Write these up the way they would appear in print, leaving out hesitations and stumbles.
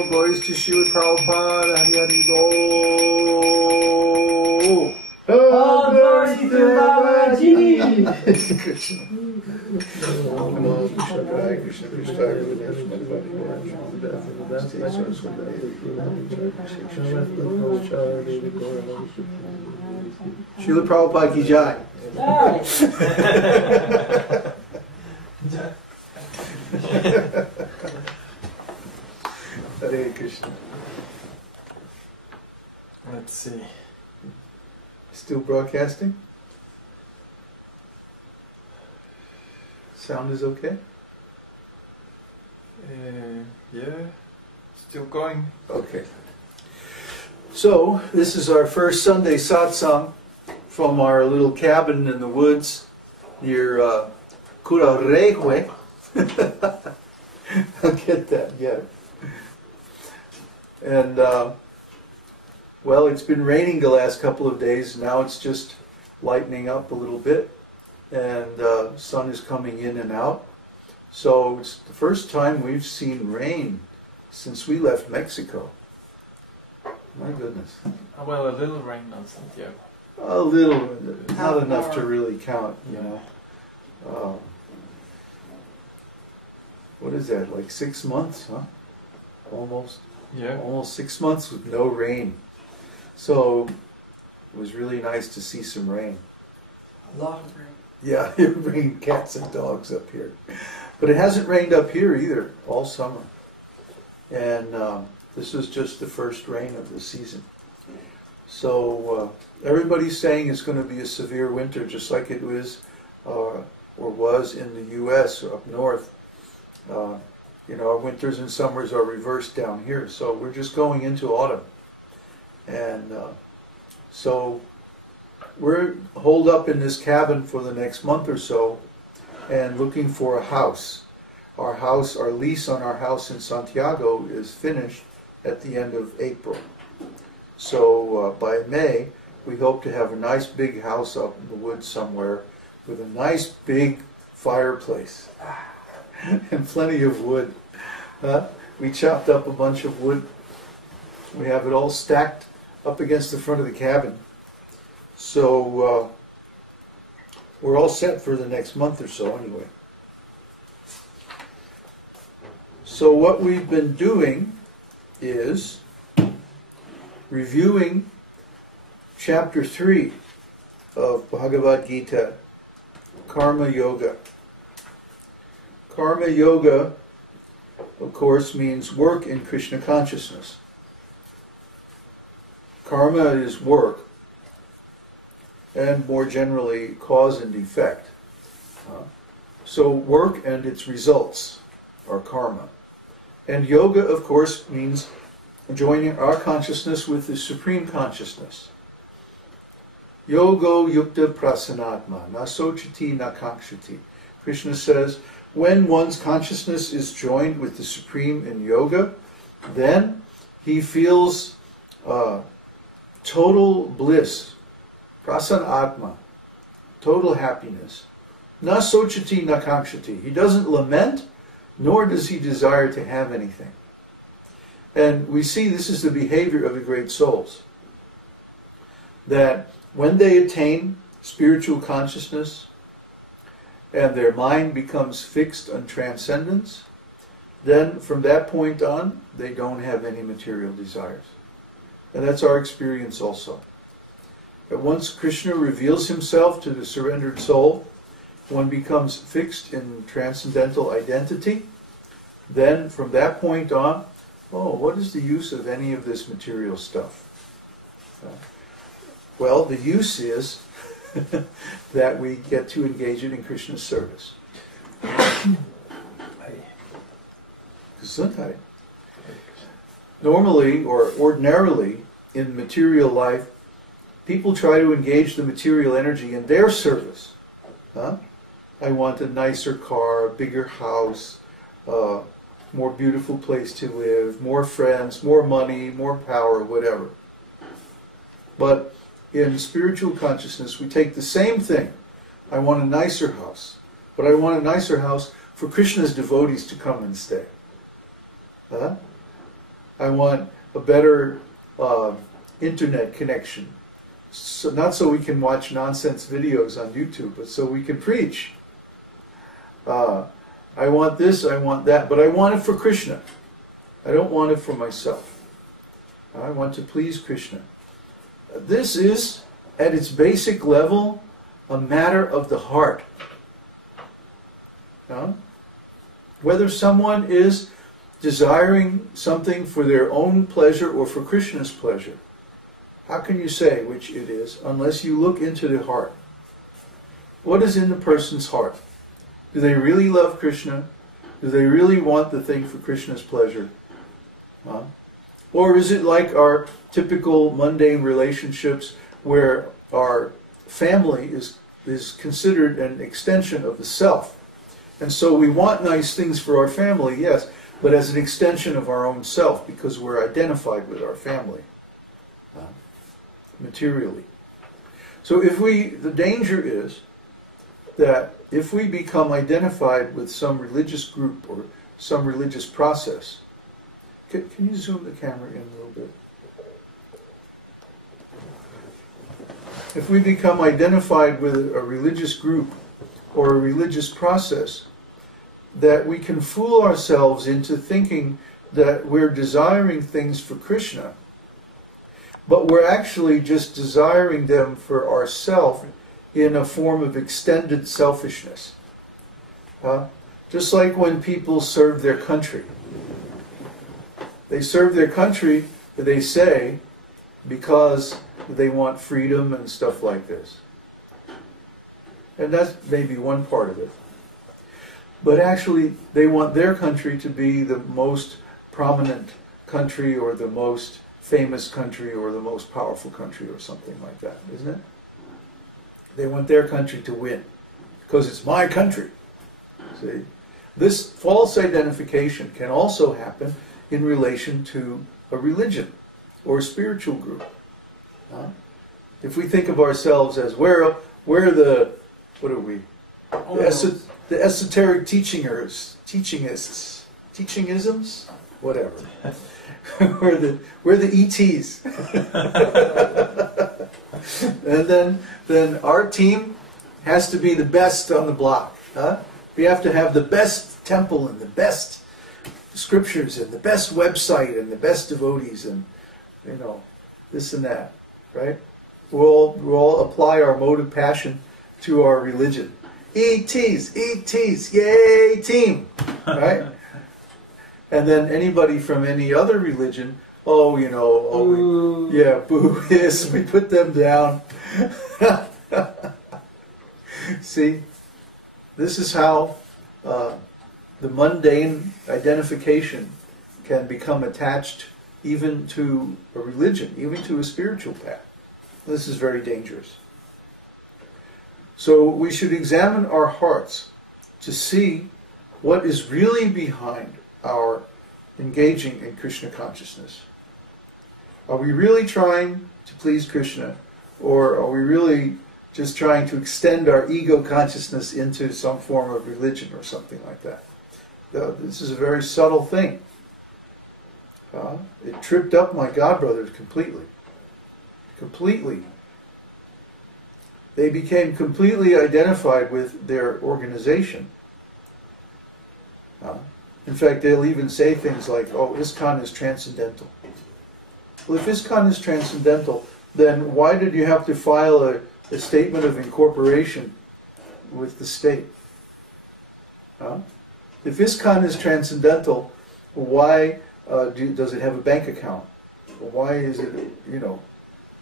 all glories to Srila Prabhupada, Hari Hari Bol. All glory to Babaji. Namo Krishna Jai, Krishna Krishna Srila Prabhupada ki Jai. Hare Krishna. Let's see. Still broadcasting? Sound is okay? Yeah, still going. Okay. So, this is our first Sunday satsang from our little cabin in the woods near Kurarekwe. I'll get that, yeah. And, well, it's been raining the last couple of days. Now it's just lightening up a little bit. And sun is coming in and out. So it's the first time we've seen rain since we left Mexico. My goodness. Well, a little rain on Santiago. A little, not enough to really count, you know. What is that, like 6 months, huh? Almost. Yeah. Almost 6 months with no rain. So it was really nice to see some rain. A lot of rain. Yeah, it rained cats and dogs up here. But it hasn't rained up here either all summer. And this is just the first rain of the season. So everybody's saying it's going to be a severe winter, just like it was or was in the U.S. or up north. You know, our winters and summers are reversed down here. So we're just going into autumn. And so we're holed up in this cabin for the next month or so and looking for a house. Our lease on our house in Santiago is finished at the end of April. So by May, we hope to have a nice big house up in the woods somewhere with a nice big fireplace and plenty of wood. We chopped up a bunch of wood. We have it all stacked up against the front of the cabin. So we're all set for the next month or so anyway. So what we've been doing is reviewing chapter 3 of Bhagavad-gītā, Karma Yoga. Karma Yoga, of course, means work in Krishna consciousness. Karma is work, and more generally, cause and effect. So work and its results are karma. And yoga, of course, means joining our consciousness with the Supreme Consciousness. Yogo yukta prasanatma, nasochati nakakshati. Krishna says, when one's consciousness is joined with the Supreme in yoga, then he feels total bliss, prasanatma, total happiness. Nasochati nakakshati. He doesn't lament, nor does he desire to have anything. And we see this is the behavior of the great souls. That when they attain spiritual consciousness and their mind becomes fixed on transcendence, then from that point on, they don't have any material desires. And that's our experience also. That once Krishna reveals himself to the surrendered soul, one becomes fixed in transcendental identity, then from that point on, what is the use of any of this material stuff? Well, the use is that we get to engage it in Krishna's service. Gesundheit. Normally, or ordinarily, in material life, people try to engage the material energy in their service. I want a nicer car, a bigger house, more beautiful place to live, more friends, more money, more power, whatever. But in spiritual consciousness, we take the same thing. I want a nicer house, but I want a nicer house for Krishna's devotees to come and stay. I want a better internet connection. So, not so we can watch nonsense videos on YouTube, but so we can preach. I want this, I want that, but I want it for Krishna. I don't want it for myself. I want to please Krishna. This is, at its basic level, a matter of the heart. Whether someone is desiring something for their own pleasure or for Krishna's pleasure, how can you say which it is unless you look into the heart? What is in the person's heart? Do they really love Krishna? Do they really want the thing for Krishna's pleasure? Or is it like our typical mundane relationships where our family is considered an extension of the self? And so we want nice things for our family, yes, but as an extension of our own self because we're identified with our family materially. So the danger is that if we become identified with some religious group or some religious process, can you zoom the camera in a little bit? If we become identified with a religious group or a religious process, that we can fool ourselves into thinking that we're desiring things for Krishna, but we're actually just desiring them for ourselves in a form of extended selfishness. Just like when people serve their country. They serve their country, they say, because they want freedom and stuff like this. And that's maybe one part of it. But actually, they want their country to be the most prominent country or the most famous country or the most powerful country or something like that, isn't it? They want their country to win because it's my country. See? This false identification can also happen in relation to a religion or a spiritual group. If we think of ourselves as we're the, what are we? The esoteric teachingisms, whatever. we're the ETs. And then our team has to be the best on the block. We have to have the best temple and the best scriptures and the best website and the best devotees and this and that, right? We'll all apply our mode of passion to our religion. ETs, yay team, right? And then anybody from any other religion, boo, yes, we put them down. See, this is how the mundane identification can become attached even to a religion, even to a spiritual path. This is very dangerous. So we should examine our hearts to see what is really behind our engaging in Krishna consciousness. Are we really trying to please Krishna, or are we really just trying to extend our ego consciousness into some form of religion or something like that? This is a very subtle thing. It tripped up my godbrothers completely. Completely. They became completely identified with their organization. In fact, they'll even say things like, ISKCON is transcendental. Well, if ISKCON is transcendental, then why did you have to file a statement of incorporation with the state? If ISKCON is transcendental, why does it have a bank account? Why is it,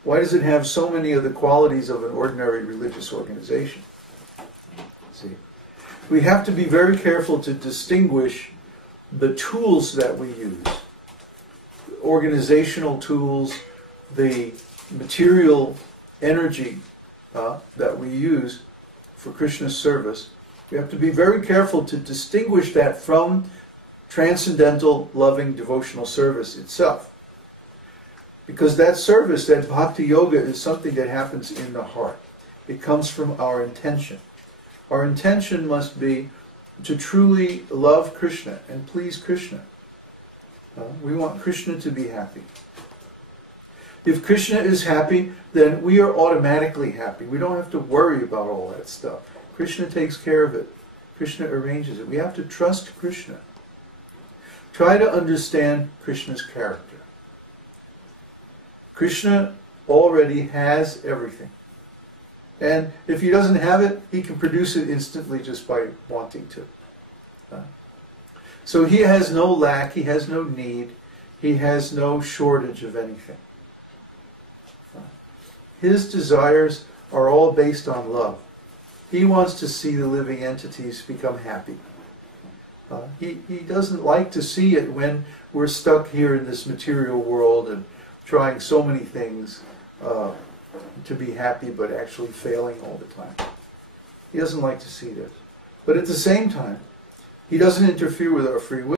why does it have so many of the qualities of an ordinary religious organization? See, we have to be very careful to distinguish the tools that we use, organizational tools, the material energy that we use for Krishna's service. We have to be very careful to distinguish that from transcendental, loving, devotional service itself. Because that service, that bhakti yoga, is something that happens in the heart. It comes from our intention. Our intention must be to truly love Krishna and please Krishna. We want Krishna to be happy. If Krishna is happy, then we are automatically happy. We don't have to worry about all that stuff. Krishna takes care of it. Krishna arranges it. We have to trust Krishna. Try to understand Krishna's character. Krishna already has everything. And if he doesn't have it, he can produce it instantly just by wanting to. So he has no lack, he has no need, he has no shortage of anything. His desires are all based on love. He wants to see the living entities become happy. He doesn't like to see it when we're stuck here in this material world and trying so many things to be happy but actually failing all the time. He doesn't like to see this. But at the same time, he doesn't interfere with our free will.